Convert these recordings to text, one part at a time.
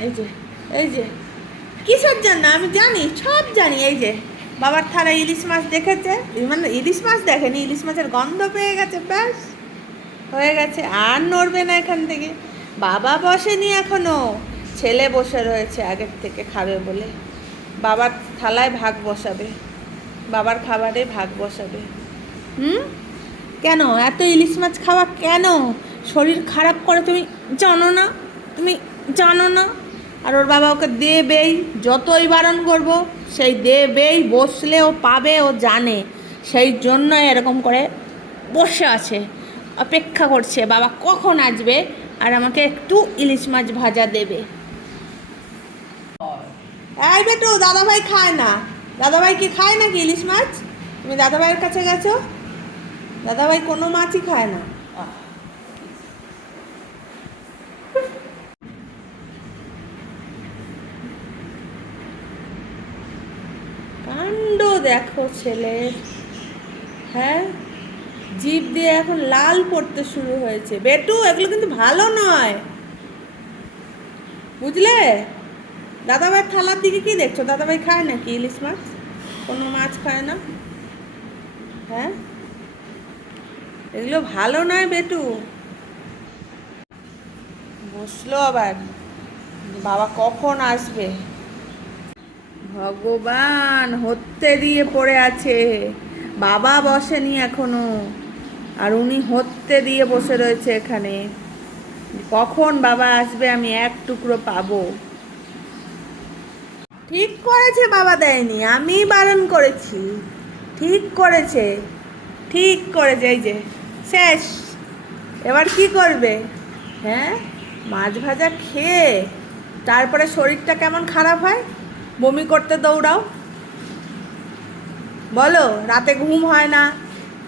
এই যে এই যে। কিসের জন্য? আমি জানি, সব জানি, এই যে। বাবার থালা ইলিশ মাছ দেখেছে? মানে ইলিশ মাছ দেখেনি, ইলিশ মাছের গন্ধ পেয়ে গেছে, ব্যাস। হয়ে গেছে, আর নড়বে না এখান থেকে। বাবা বসেনি এখনও। ছেলে বসে রয়েছে আগের থেকে খাবে বলে। বাবার থালায় ভাগ বসাবে। বাবার খাবারে ভাগ বসাবে। হুম? কেন? এত ইলিশ মাছ খাওয়া কেন? শরীর খারাপ করে তুমি জানো না? তুমি জানো না? আর ওর বাবা ওকে দেবেই, যতই বারণ করব, সেই দেবেই বসলে ও পাবে, ও জানে। সেই জন্য এরকম করে বসে আছে, অপেক্ষা করছে, বাবা কখন আসবে? আর আমাকে একটু ইলিশ মাছ ভাজা দেবে। এই বেটু, দাদাভাই খায় না। দাদাভাই কি খায় নাকি ইলিশ মাছ? তুমি দাদাভাইয়ের কাছে গেছো? দাদাভাই কোনো মাছই খায় না। কাণ্ড দেখো ছেলে। হ্যাঁ? জিভ দিয়ে এখন লাল পড়তে শুরু হয়েছে। বেটু, এগুলো কিন্তু ভালো নয়। বুঝলে? দাদাভাইয়ের থালার দিকে কি দেখছ? দাদাভাই খায় নাকি ইলিশ মাছ? কোনো মাছ খায় না? হ্যাঁ? এগুলো ভালো নয় বেটু। বসল আবার। বাবা কখন আসবে? ভগবান, হত্যে দিয়ে পড়ে আছে। বাবা বসেনি এখনও, আর উনি হত্যে দিয়ে বসে রয়েছে এখানে। কখন বাবা আসবে আমি এক টুকরো পাবো। ঠিক করেছে বাবা দেয়নি আমি বারণ করেছি। ঠিক করেছে ঠিক করেছে, এই যে, শেষ। এবার কি করবে? হ্যাঁ মাছ ভাজা খেয়ে, তারপরে শরীরটা কেমন খারাপ হয়? বমি করতে দৌড়াও। বলো, রাতে ঘুম হয় না,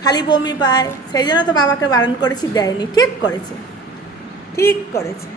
খালি বমি পায়। সেই জন্য তো বাবাকে বারণ করেছি, দেয়নি। ঠিক করেছে। ঠিক করেছে।